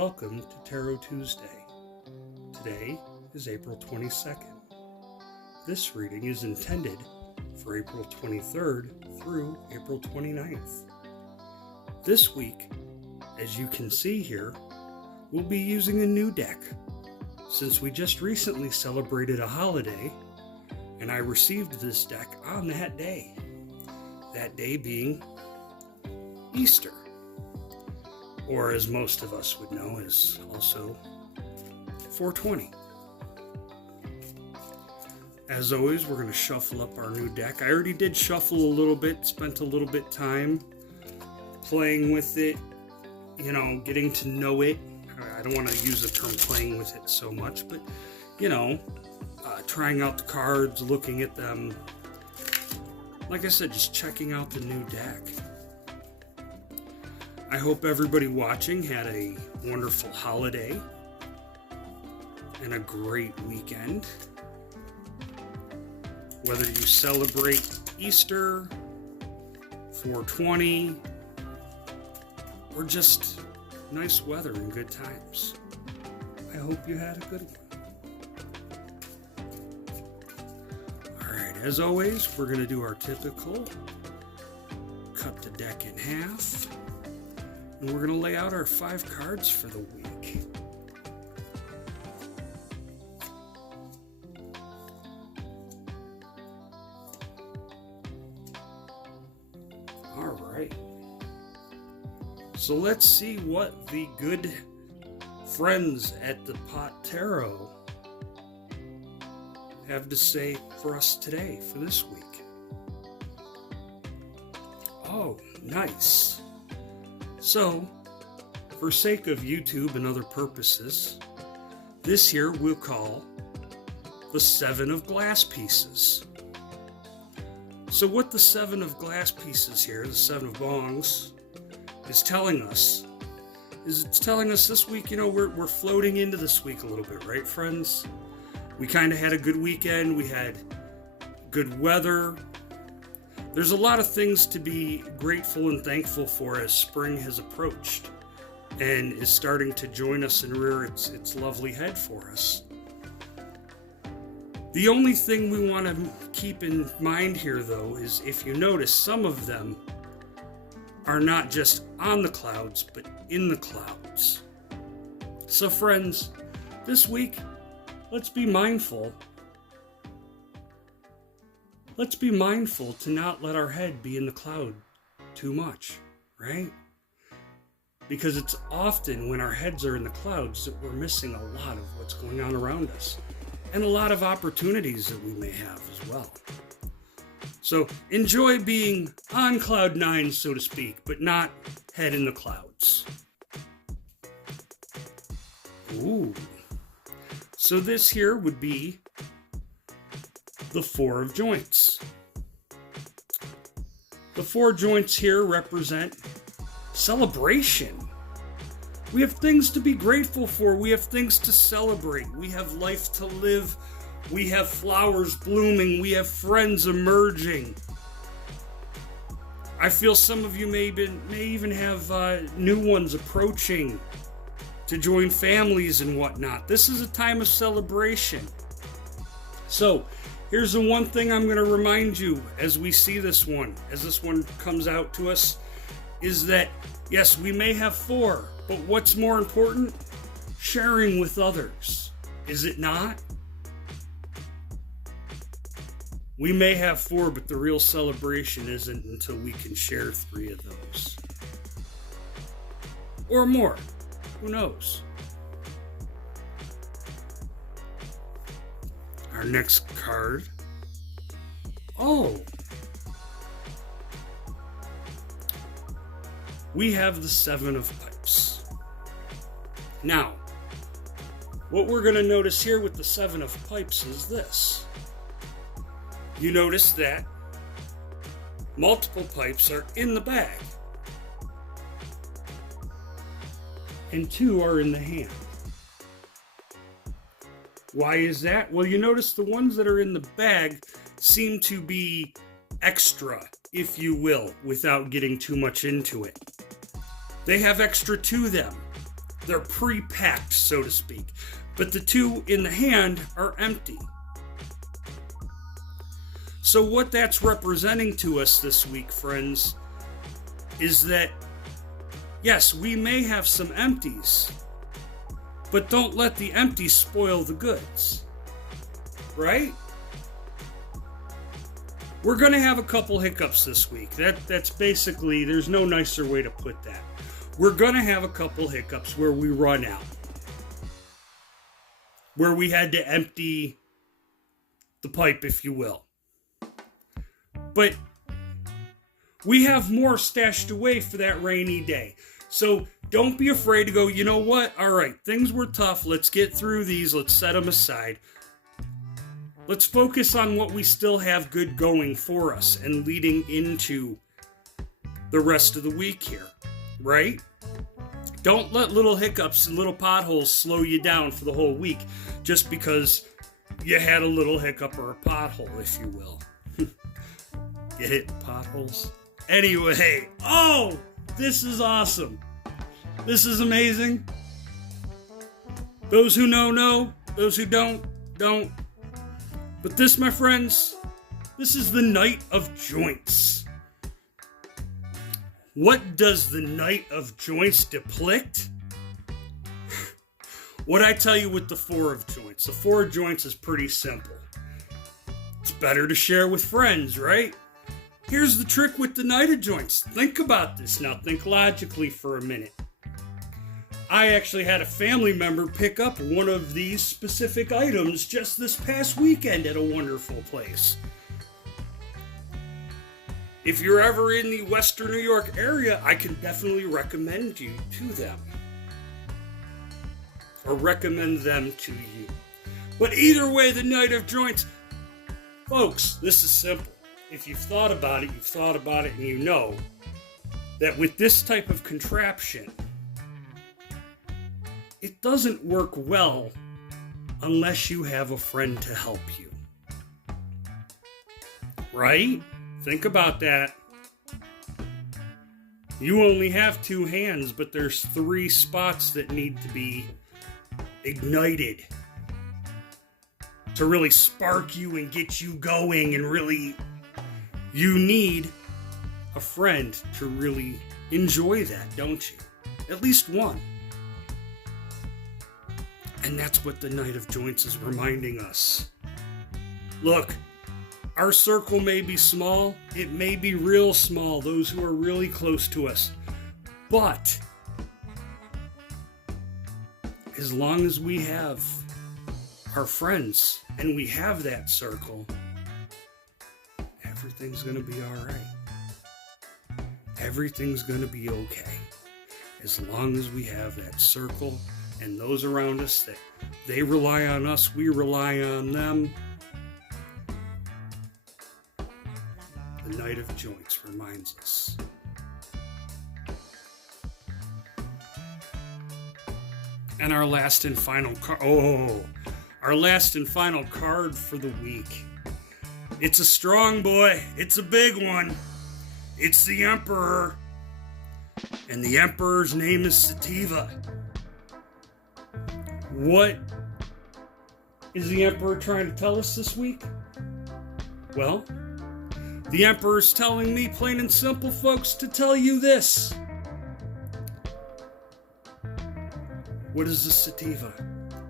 Welcome to Tarot Tuesday. Today is April 22nd. This reading is intended for April 23rd through April 29th. This week, as you can see here, we'll be using a new deck since we just recently celebrated a holiday and I received this deck on that day being Easter, or as most of us would know, is also 420. As always, we're going to shuffle up our new deck. I already did shuffle a little bit, spent a little bit time playing with it, getting to know it. I don't want to use the term playing with it so much, but, trying out the cards, looking at them. Like I said, just checking out the new deck. I hope everybody watching had a wonderful holiday and a great weekend. Whether you celebrate Easter, 420, or just nice weather and good times, I hope you had a good one. Alright, as always, we're going to do our typical cut the deck in half. And we're going to lay out our 5 cards for the week. Alright. So let's see what the good friends at the Pot Tarot have to say for us today, for this week. Oh, nice. So, for sake of YouTube and other purposes, this here we'll call the 7 of glass pieces. So what the 7 of glass pieces here, the 7 of bongs, is telling us, it's telling us this week, we're floating into this week a little bit, right, friends? We kind of had a good weekend, we had good weather. There's a lot of things to be grateful and thankful for as spring has approached and is starting to join us and rear its lovely head for us. The only thing we want to keep in mind here, though, is if you notice, some of them are not just on the clouds, but in the clouds. So, friends, this week, let's be mindful. Let's be mindful to not let our head be in the cloud too much, right? Because it's often when our heads are in the clouds that we're missing a lot of what's going on around us and a lot of opportunities that we may have as well. So enjoy being on cloud 9, so to speak, but not head in the clouds. Ooh. So this here would be the 4 of joints. The 4 joints here represent celebration. We have things to be grateful for. We have things to celebrate. We have life to live. We have flowers blooming. We have friends emerging. I feel some of you may even have new ones approaching to join families and whatnot. This is a time of celebration. So, here's the one thing I'm going to remind you as we see this one, as this one comes out to us, is that, yes, we may have 4, but what's more important? Sharing with others. Is it not? We may have 4, but the real celebration isn't until we can share 3 of those. Or more. Who knows? Our next card. Oh! We have the 7 of pipes. Now, what we're going to notice here with the 7 of pipes is this. You notice that multiple pipes are in the bag. And 2 are in the hand. Why is that? Well, you notice the ones that are in the bag seem to be extra, if you will, without getting too much into it. They have extra to them. They're pre-packed, so to speak. But the two in the hand are empty. So what that's representing to us this week, friends, is that, yes, we may have some empties, but don't let the empties spoil the goods. Right? We're going to have a couple hiccups this week. That's basically, there's no nicer way to put that. We're going to have a couple hiccups where we run out. Where we had to empty the pipe, if you will. But we have more stashed away for that rainy day. So don't be afraid to go, you know what? All right, things were tough. Let's get through these. Let's set them aside. Let's focus on what we still have good going for us and leading into the rest of the week here, right? Don't let little hiccups and little potholes slow you down for the whole week just because you had a little hiccup or a pothole, if you will. Get it? Potholes? Anyway, this is awesome. This is amazing. Those who know. Those who don't. But this, my friends, this is the Knight of Joints. What does the Knight of Joints depict? What I tell you with the Four of Joints. The Four of Joints is pretty simple. It's better to share with friends, right? Here's the trick with the Knight of Joints. Think about this now. Think logically for a minute. I actually had a family member pick up one of these specific items just this past weekend at a wonderful place. If you're ever in the Western New York area, I can definitely recommend you to them. Or recommend them to you. But either way, the Knight of Joints, folks, this is simple. If you've thought about it, and you know that with this type of contraption, it doesn't work well unless you have a friend to help you. Right? Think about that. You only have two hands, but there's 3 spots that need to be ignited to really spark you and get you going, and really, you need a friend to really enjoy that, don't you? At least one. And that's what the Knight of Joints is reminding us. Look, our circle may be small, it may be real small, those who are really close to us. But as long as we have our friends and we have that circle, everything's going to be all right. Everything's going to be okay. As long as we have that circle and those around us, that they rely on us, we rely on them. The Knight of Joints reminds us. And our last and final our last and final card for the week. It's a strong boy. It's a big one. It's the Emperor. And the Emperor's name is Sativa. What is the Emperor trying to tell us this week? Well, the Emperor's telling me, plain and simple, folks, to tell you this. What is the Sativa?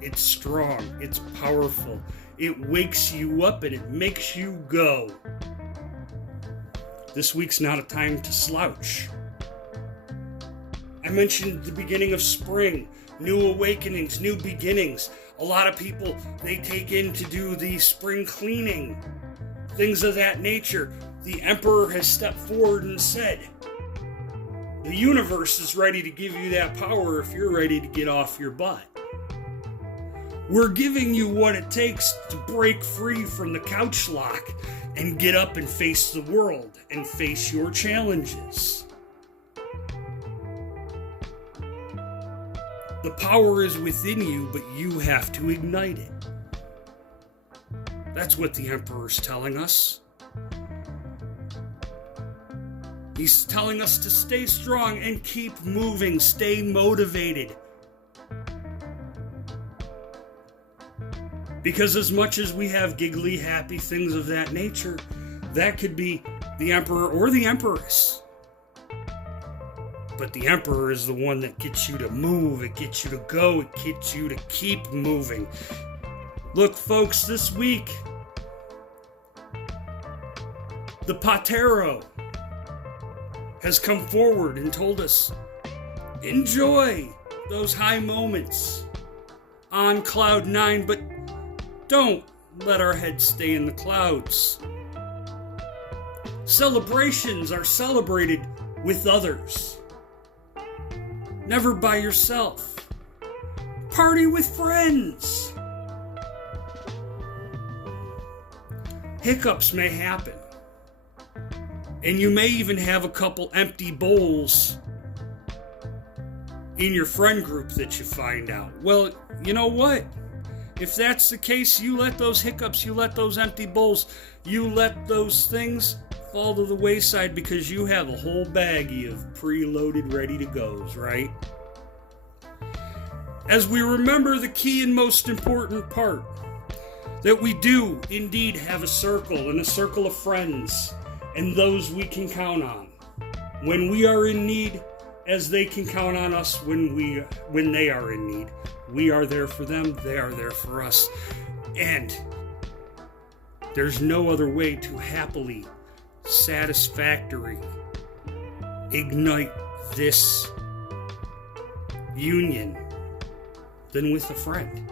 It's strong, it's powerful, it wakes you up and it makes you go. This week's not a time to slouch. I mentioned at the beginning of spring, new awakenings, new beginnings. A lot of people, they take in to do the spring cleaning, things of that nature. The Emperor has stepped forward and said, the universe is ready to give you that power if you're ready to get off your butt. We're giving you what it takes to break free from the couch lock and get up and face the world and face your challenges. The power is within you, but you have to ignite it. That's what the Emperor's telling us. He's telling us to stay strong and keep moving, stay motivated. Because as much as we have giggly, happy things of that nature, that could be the emperor or the empress. But the emperor is the one that gets you to move, it gets you to go, it gets you to keep moving. Look, folks, this week, the Patero has come forward and told us, enjoy those high moments on cloud 9, but don't let our heads stay in the clouds. Celebrations are celebrated with others, never by yourself. Party with friends. Hiccups may happen, and you may even have a couple empty bowls in your friend group that you find out. Well, you know what? If that's the case, you let those hiccups, you let those empty bowls, you let those things fall to the wayside, because you have a whole baggie of preloaded, ready to goes, right? As we remember the key and most important part, that we do indeed have a circle, and a circle of friends, and those we can count on when we are in need, as they can count on us when they are in need. We are there for them, they are there for us. And there's no other way to happily, satisfactory ignite this union than with a friend.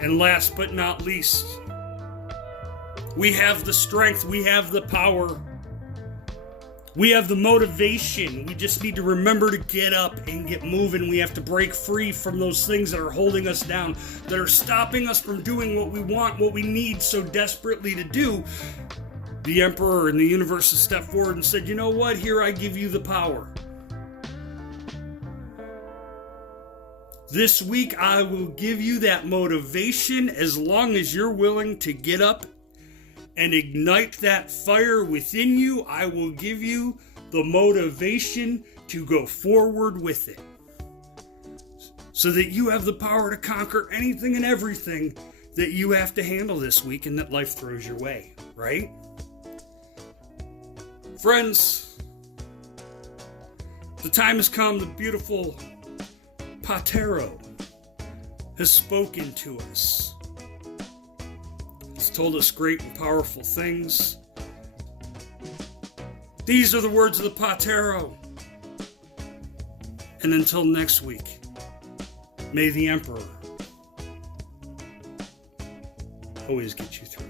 And last but not least, we have the strength, we have the power, we have the motivation. We just need to remember to get up and get moving. We have to break free from those things that are holding us down, that are stopping us from doing what we want, what we need so desperately to do. The emperor and the universe has stepped forward and said, you know what? Here, I give you the power. This week, I will give you that motivation as long as you're willing to get up and ignite that fire within you. I will give you the motivation to go forward with it, so that you have the power to conquer anything and everything that you have to handle this week and that life throws your way, right? Friends, the time has come. The beautiful Patero has spoken to us. He's told us great and powerful things. These are the words of the Patero. And until next week, may the Emperor always get you through.